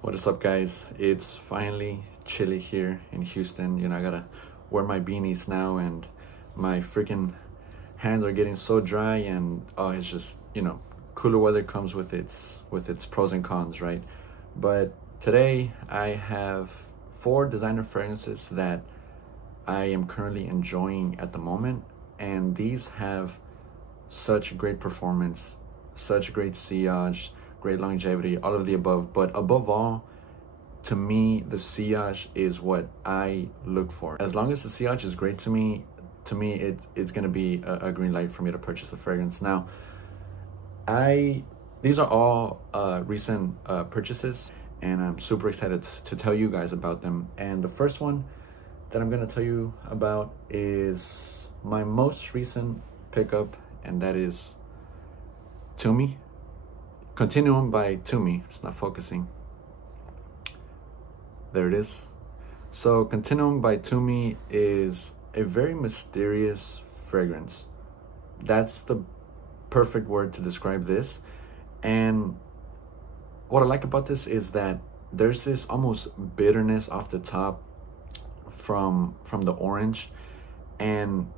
What is up, guys? It's finally chilly here in Houston. I gotta wear my beanies now, and my freaking hands are getting so dry. And oh, it's just cooler weather comes with its pros and cons, right? But today I have four designer fragrances that I am currently enjoying at the moment, and these have such great performance, such great sillage, great longevity, all of the above. But above all, to me, the sillage is what I look for. As long as the sillage is great to me, it's gonna be a green light for me to purchase the fragrance. Now, I these are all recent purchases, and I'm super excited to tell you guys about them. And the first one that I'm gonna tell you about is my most recent pickup, and that is Tumi Continuum by Tumi. It's not focusing. There it is. So Continuum by Tumi is a very mysterious fragrance. That's the perfect word to describe this. And what I like about this is that there's this almost bitterness off the top from the orange, and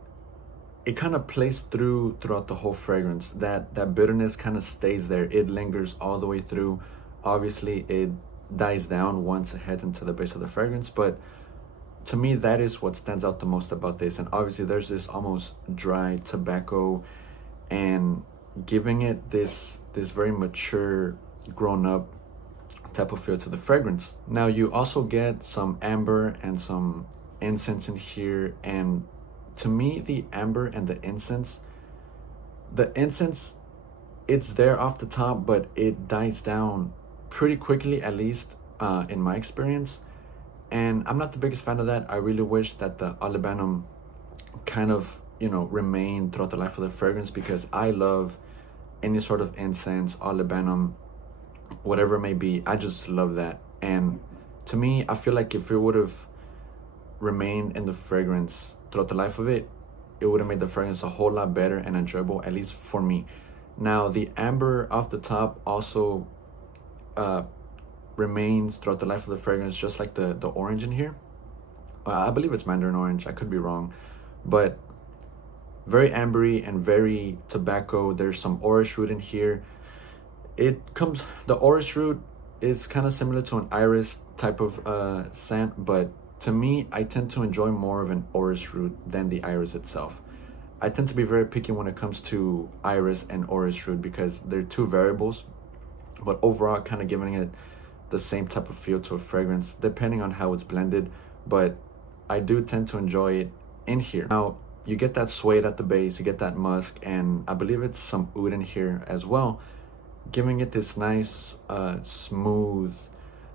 it kind of plays throughout the whole fragrance. That bitterness kind of stays there. It lingers all the way through. Obviously it dies down once it heads into the base of the fragrance, but to me that is what stands out the most about this. And obviously there's this almost dry tobacco, and giving it this very mature, grown up type of feel to the fragrance. Now you also get some amber and some incense in here, and to me the amber and the incense, it's there off the top, but it dies down pretty quickly, at least in my experience. And I'm not the biggest fan of that. I really wish that the olibanum kind of remained throughout the life of the fragrance, because I love any sort of incense, olibanum, whatever it may be. I just love that. And to me, I feel like if it would have remained in the fragrance throughout the life of it, it would have made the fragrance a whole lot better and enjoyable, at least for me. Now the amber off the top also remains throughout the life of the fragrance, just like the orange in here. I believe it's mandarin orange, I could be wrong, but very ambery and very tobacco. There's some orris root in here. The orris root is kind of similar to an iris type of scent, but to me, I tend to enjoy more of an orris root than the iris itself. I tend to be very picky when it comes to iris and orris root, because they're two variables, but overall kind of giving it the same type of feel to a fragrance depending on how it's blended. But I do tend to enjoy it in here. Now you get that suede at the base, you get that musk, and I believe it's some oud in here as well, giving it this nice smooth,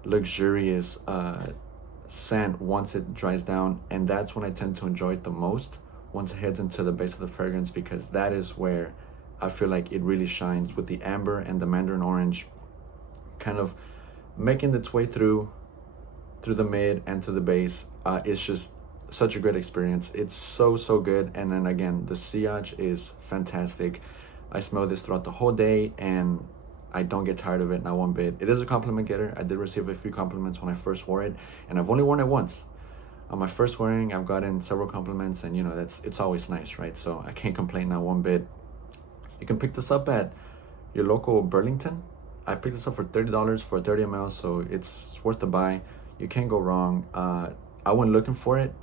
luxurious scent once it dries down. And that's when I tend to enjoy it the most, once it heads into the base of the fragrance, because that is where I feel like it really shines, with the amber and the mandarin orange kind of making its way through the mid and to the base. It's just such a great experience. It's so good. And then again, the sillage is fantastic. I smell this throughout the whole day, and I don't get tired of it, not one bit. It is a compliment getter. I did receive a few compliments when I first wore it, and I've only worn it once. On my first wearing, I've gotten several compliments, and it's always nice, right? So I can't complain, not one bit. You can pick this up at your local Burlington. I picked this up for $30 for 30 ml, so it's worth the buy. You can't go wrong. I went looking for it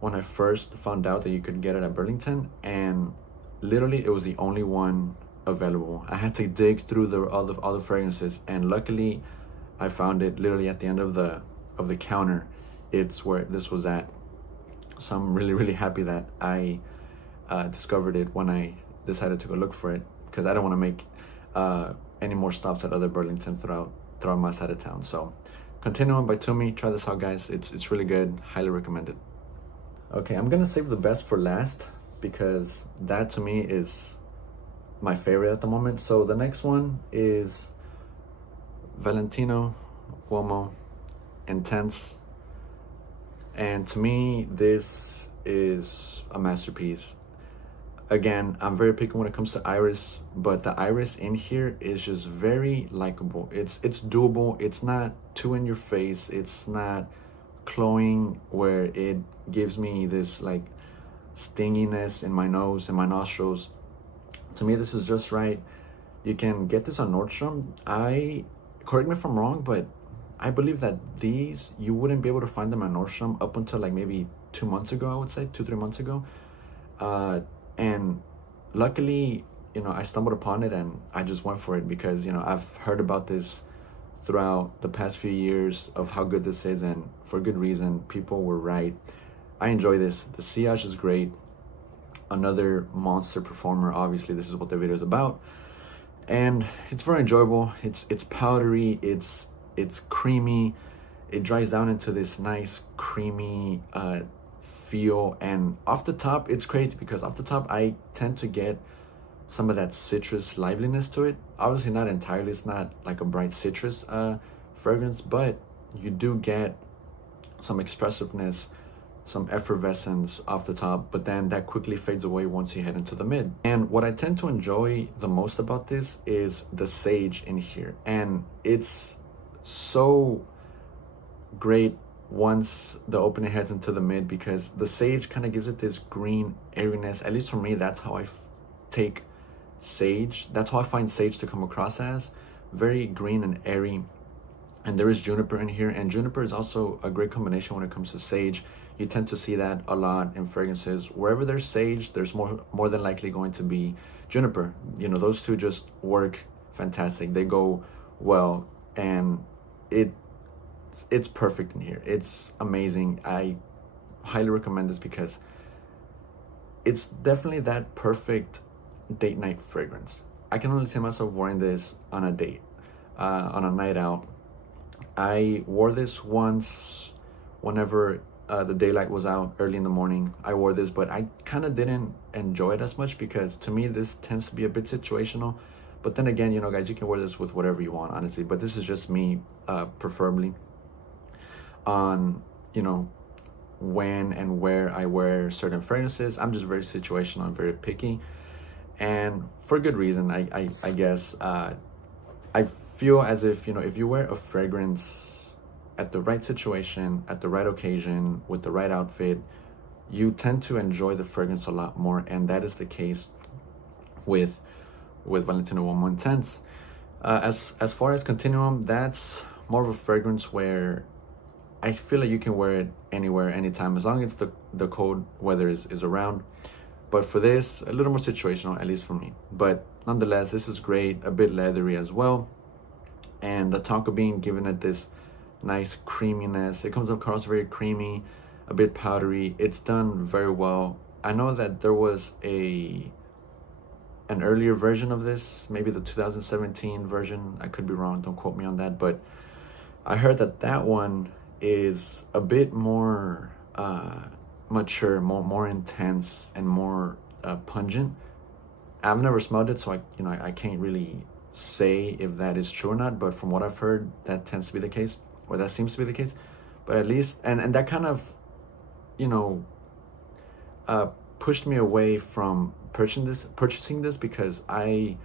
when I first found out that you could get it at Burlington, and literally it was the only one available. I had to dig through all the fragrances, and luckily I found it literally at the end of the counter. It's where this was at. So I'm really happy that I discovered it when I decided to go look for it, because I don't want to make any more stops at other Burlington throughout my side of town. So Continuum by Tumi, try this out, guys. It's really good, highly recommended. Okay, I'm gonna save the best for last, because that to me is my favorite at the moment. So the next one is Valentino Wo Intense, and to me this is a masterpiece. Again, I'm very picky when it comes to iris, but the iris in here is just very likable. It's doable. It's not too in your face. It's not cloying where it gives me this like stinginess in my nose and my nostrils. To me, this is just right. You can get this on Nordstrom. Correct me if I'm wrong, but I believe that these, you wouldn't be able to find them at Nordstrom up until like maybe 2 months ago, I would say, 2, 3 months ago. And luckily, I stumbled upon it and I just went for it because, I've heard about this throughout the past few years of how good this is, and for good reason. People were right. I enjoy this. The sillage is great. Another monster performer. Obviously, this is what the video is about, and it's very enjoyable. It's powdery. It's creamy. It dries down into this nice creamy feel, and off the top, it's crazy because off the top I tend to get some of that citrus liveliness to it. Obviously not entirely. It's not like a bright citrus fragrance, but you do get some expressiveness, some effervescence off the top, but then that quickly fades away once you head into the mid. And what I tend to enjoy the most about this is the sage in here, and it's so great once the opening heads into the mid, because the sage kind of gives it this green airiness. At least for me, that's how I take sage. That's how I find sage to come across as, very green and airy. And there is juniper in here, and juniper is also a great combination when it comes to sage. You tend to see that a lot in fragrances. Wherever there's sage, there's more than likely going to be juniper. Those two just work fantastic. They go well, and it's perfect in here. It's amazing. I highly recommend this because it's definitely that perfect date night fragrance. I can only see myself wearing this on a date, on a night out. I wore this once whenever the daylight was out early in the morning. I wore this, but I kind of didn't enjoy it as much because to me this tends to be a bit situational. But then again, guys, you can wear this with whatever you want, honestly. But this is just me, preferably on, when and where I wear certain fragrances. I'm just very situational and very picky, and for good reason. I guess I feel as if, if you wear a fragrance at the right situation, at the right occasion, with the right outfit, you tend to enjoy the fragrance a lot more, and that is the case with Valentino Wo Intense. As far as Continuum, that's more of a fragrance where I feel like you can wear it anywhere, anytime, as long as the cold weather is around. But for this, a little more situational, at least for me. But nonetheless, this is great, a bit leathery as well. And the tonka bean giving it this nice creaminess. It comes across very creamy, a bit powdery. It's done very well. I know that there was an earlier version of this, maybe the 2017 version. I could be wrong, don't quote me on that. But I heard that one is a bit more mature, more intense, and more pungent. I've never smelled it, so I can't really say if that is true or not, but from what I've heard, that tends to be the case, or that seems to be the case. But at least, and that kind of pushed me away from purchasing this because I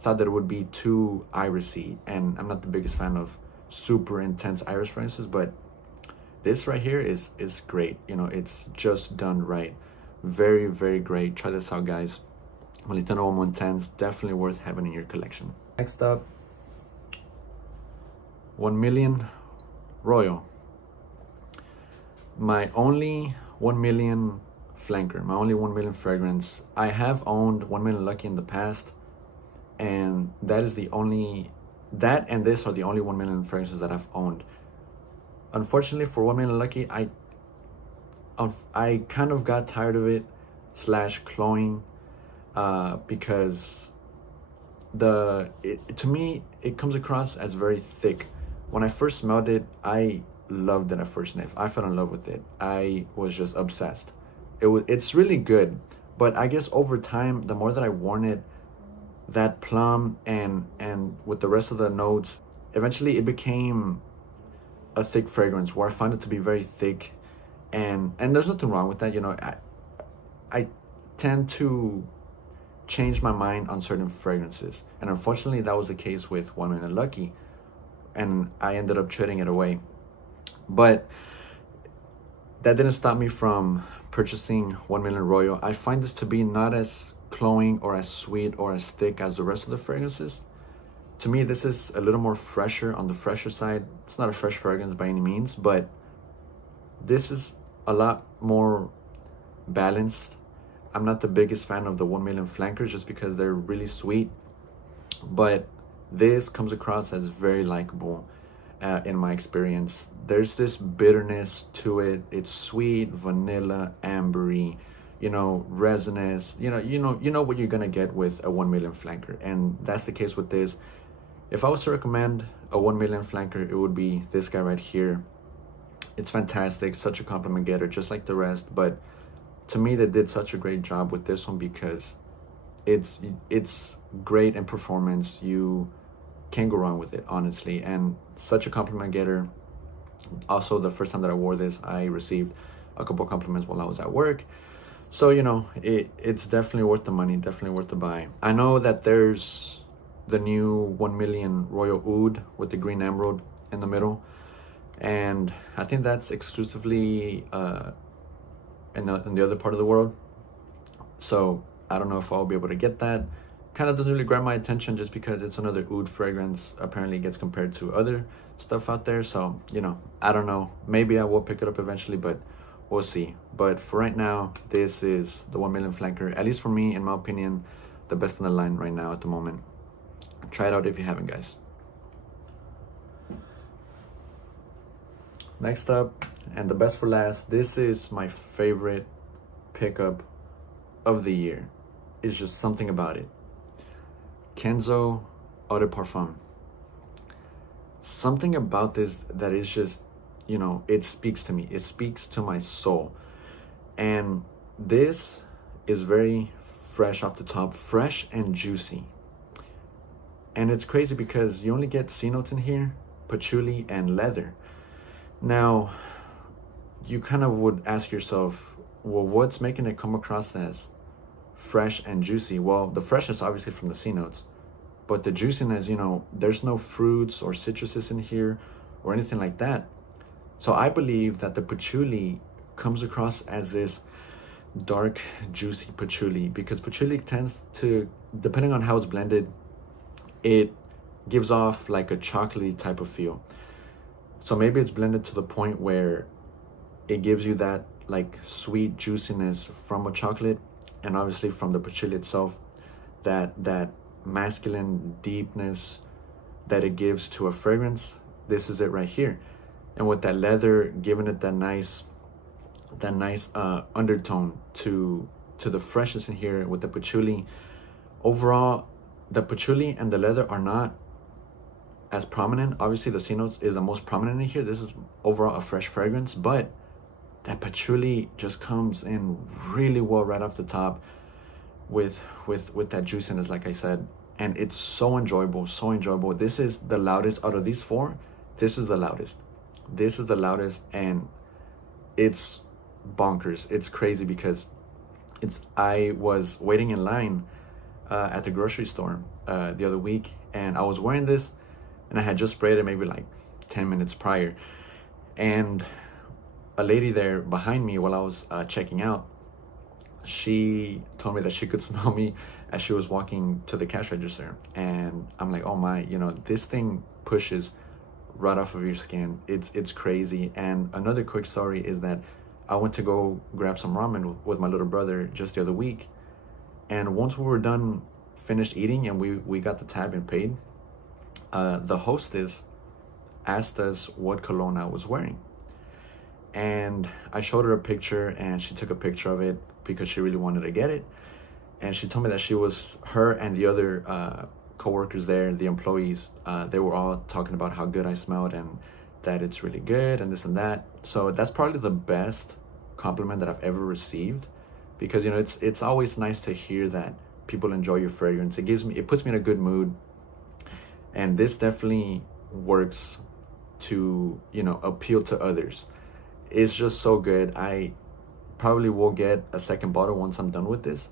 thought that it would be too irisy, and I'm not the biggest fan of super intense iris fragrances. But this right here is great. It's just done right. Very, very great. Try this out, guys. Valentino Wo Intense, definitely worth having in your collection. Next up, 1 Million Royal. My only 1 million flanker, my only 1 million fragrance. I have owned 1 Million Lucky in the past, and that and this are the only 1 million fragrances that I've owned. Unfortunately, for 1 Million Lucky, I kind of got tired of it / cloying, because to me it comes across as very thick. When I first smelled it, I loved it at first sniff. I fell in love with it. I was just obsessed. It's really good, but I guess over time, the more that I worn it, that plum and with the rest of the notes, eventually it became a thick fragrance where I found it to be very thick, and there's nothing wrong with that. I tend to change my mind on certain fragrances. And unfortunately, that was the case with 1 Million Lucky, and I ended up trading it away. But that didn't stop me from purchasing 1 Million Royal. I find this to be not as cloying or as sweet or as thick as the rest of the fragrances. To me, this is a little more fresher, on the fresher side. It's not a fresh fragrance by any means, but this is a lot more balanced. I'm not the biggest fan of the 1 Million flankers just because they're really sweet, but this comes across as very likable in my experience. There's this bitterness to it. It's sweet, vanilla, ambery, resinous. You know what you're gonna get with a 1 Million flanker, and that's the case with this. If I was to recommend a 1 Million flanker, it would be this guy right here. It's fantastic, such a compliment getter, just like the rest. But to me, they did such a great job with this one because it's great in performance. You can't go wrong with it, honestly, and such a compliment getter. Also, the first time that I wore this, I received a couple compliments while I was at work. So it's definitely worth the money, definitely worth the buy. I know that there's the new 1 Million Royal Oud with the green emerald in the middle, and I think that's exclusively in the other part of the world. So I don't know if I'll be able to get that. Kind of doesn't really grab my attention just because it's another oud fragrance. Apparently it gets compared to other stuff out there. So, I don't know. Maybe I will pick it up eventually, but we'll see. But for right now, this is the 1 Million flanker. At least for me, in my opinion, the best in the line right now at the moment. Try it out if you haven't, guys. Next up, and the best for last, this is my favorite pickup of the year. It's just something about it. Kenzo Parfum. Something about this that is just, it speaks to me. It speaks to my soul. And this is very fresh off the top, fresh and juicy. And it's crazy because you only get C notes in here, patchouli and leather. Now, you kind of would ask yourself, well, what's making it come across as fresh and juicy? Well, the freshness obviously from the C notes, but the juiciness, there's no fruits or citruses in here or anything like that. So I believe that the patchouli comes across as this dark, juicy patchouli, because patchouli tends to, depending on how it's blended, it gives off like a chocolatey type of feel. So maybe it's blended to the point where it gives you that like sweet juiciness from a chocolate, and obviously from the patchouli itself, that masculine deepness that it gives to a fragrance. This is it right here. And with that leather giving it that nice undertone to the freshness in here with the patchouli. Overall, the patchouli and the leather are not as prominent. Obviously the C notes is the most prominent in here. This is overall a fresh fragrance, but that patchouli just comes in really well right off the top with that juiciness, like I said, and it's so enjoyable, so enjoyable. This is the loudest out of these four. This is the loudest, and it's bonkers. It's crazy because I was waiting in line at the grocery store the other week, and I was wearing this, and I had just sprayed it maybe like 10 minutes prior, and a lady there behind me while I was checking out, she told me that she could smell me as she was walking to the cash register. And I'm like, oh my, this thing pushes right off of your skin. It's crazy. And another quick story is that I went to go grab some ramen with my little brother just the other week, and once we were finished eating and we got the tab and paid, the hostess asked us what cologne I was wearing. And I showed her a picture, and she took a picture of it because she really wanted to get it. And she told me that her and the other co-workers there, the employees, they were all talking about how good I smelled and that it's really good and this and that. So that's probably the best compliment that I've ever received, because it's always nice to hear that people enjoy your fragrance. It puts me in a good mood, and this definitely works to appeal to others. It's just so good. I probably will get a second bottle once I'm done with this.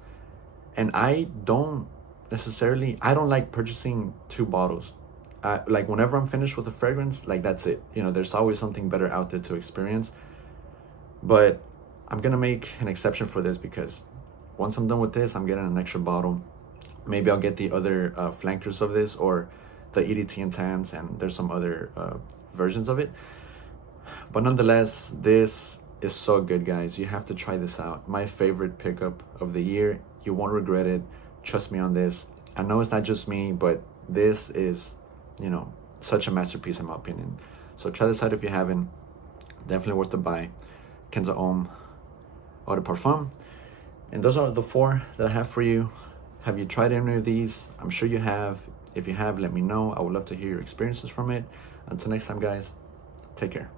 And I don't like purchasing two bottles. Like whenever I'm finished with a fragrance, like that's it. You know, there's always something better out there to experience. But I'm gonna make an exception for this because once I'm done with this, I'm getting an extra bottle. Maybe I'll get the other flankers of this, or the EDT Intense, and there's some other versions of it. But nonetheless, this is so good, guys. You have to try this out. My favorite pickup of the year. You won't regret it. Trust me on this. I know it's not just me, but this is, you know, such a masterpiece in my opinion. So try this out if you haven't. Definitely worth the buy. Kenzo Homme Eau de Parfum. And those are the 4 that I have for you. Have you tried any of these? I'm sure you have. If you have, let me know. I would love to hear your experiences from it. Until next time, guys, take care.